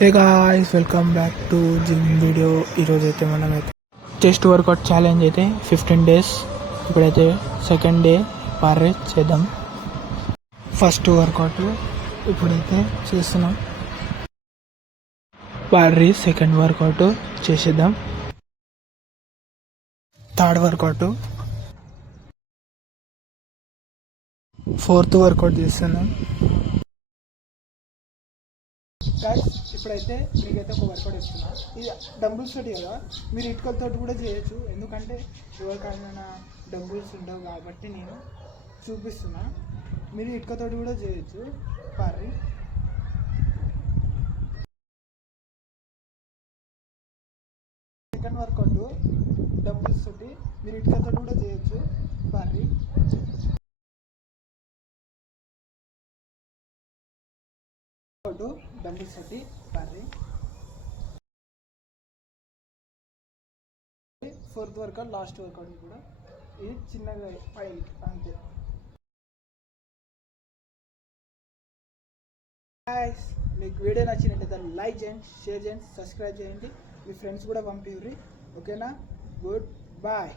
Hey guys, welcome back to gym video. ఈరోజు అయితే మనం అయితే చెస్ట్ వర్కౌట్ ఛాలెంజ్ అయితే 15 days. ఇప్పుడైతే సెకండ్ డే పారే చేద్దాం. ఫస్ట్ వర్కౌట్ ఇప్పుడైతే చేస్తున్నాం. పారీ సెకండ్ వర్కౌట్ చేసేద్దాం. థర్డ్ వర్కౌట్, ఫోర్త్ వర్కౌట్ చేస్తున్నాం. గాయ్స్, ఇప్పుడైతే మీకైతే ఒక వర్కౌట్ ఇస్తున్నా. ఇది డంబుల్స్ తోటి కదా, మీరు ఇటుకలతో కూడా చేయొచ్చు. ఎందుకంటే ఎవరికైనా డంబుల్స్ ఉండవు కాబట్టి నేను చూపిస్తున్నా. మీరు ఇటుకతోటి కూడా చేయొచ్చు. పారి సెకండ్ వర్కౌట్ డంబుల్స్ తోటి, మీరు ఇటుకతోటి కూడా చేయొచ్చు. పారి డంబుల్స్ తోటి పారి. ఫోర్త్ వర్కౌట్ లాస్ట్ వర్కౌట్ కూడా ఇది చిన్నగా ఫైల్ అంతే. గైస్, మీకు వీడియో నచ్చినట్టయితే లైక్ చేయండి, షేర్ చేయండి, సబ్స్క్రైబ్ చేయండి, మీ ఫ్రెండ్స్ కూడా పంపివ్వండి. ఓకేనా? Good bye.